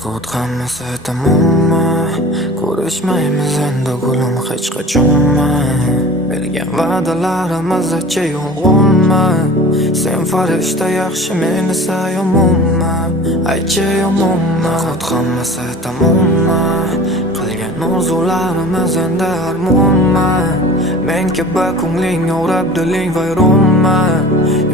Farqot hammasi tamommi? Ko'rishmaymiz endi gulim hech qachonmi? Bergan va'dalarimiz-chi yolg'onmi? Sen farishta yaxshi, men esa yomonmi? Aytchi yomonmi? Farqot hammasi tamommi? Qilgan orzularimiz endi armonmi? Men kabi ko'ngling o'rab diling vayronmi?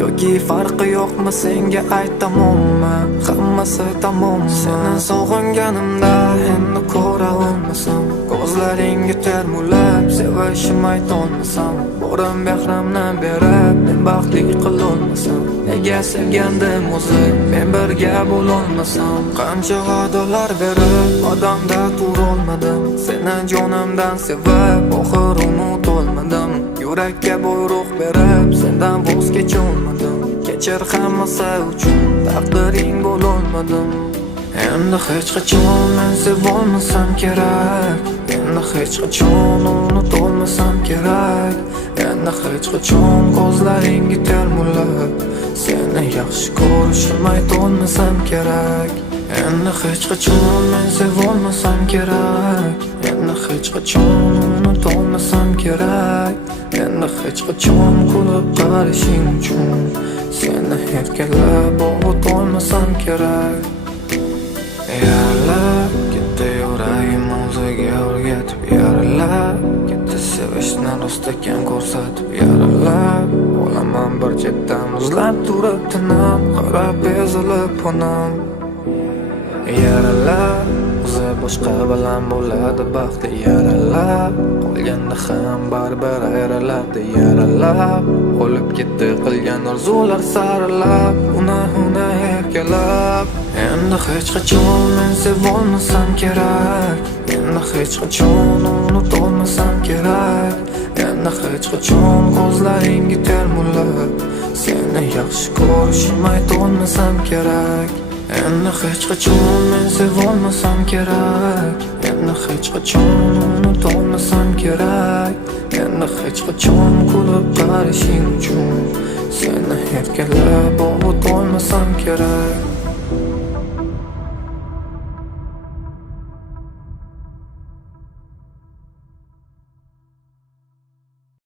Yoki farqi yo'qmi senga aytamonmi? Hammasi tamommi? Seni sog'inganimda endi ko'ra olmasam, ko'zlaringga termulib sevishim aytolmasam, borim behramdan berib men baxtli qilolmasam, nega sevgandim o'zi men birga bo'lolmasam, qancha va'dalar berib odamda turolmadim, seni jonimdan sevib oxir unutolmadim, yurakka buyruq berib sendan voz kecholmadim, kechir hammasi uchun taqdiring bo'lolmadim. Endi hech qachon men sevolmasam kerak, endi hech qachon unutolmasam kerak, endi hech qachon ko'zlaringga termulib seni yaxshi ko'rishim aytolmasam kerak, endi hech qachon men sevolmasam kerak, endi hech qachon unutolmasam kerak, endi hech qachon kulib qarashing uchun seni erkalab o'tolmasam kerak. Yaralab ketdi yuragim o'ziga o'rgatib, yaralab ketdi sevishni rost ekan ko'rsatib, yaralab olaman bir chetdan muzlab turib tinib, qarab ezilib onam. Yaralab o'zi boshqa bilan bo'ladi baxtli, yaralab qolganda ham baribir ayriladi, yaralab o'lib ketdi qilgan orzular saralab, uni erkalab. Endi hech qachon men sevolmasam kerak, endi hech qachon unutolmasam kerak, endi hech qachon ko'zlaringga termulib seni yaxshi ko'rishim aytolmasam kerak, endi hech qachon men sevolmasam kerak, endi hech qachon unutolmasam kerak, endi hech qachon kulib qarashing uchun seni erkalab o'tolmasam kerak.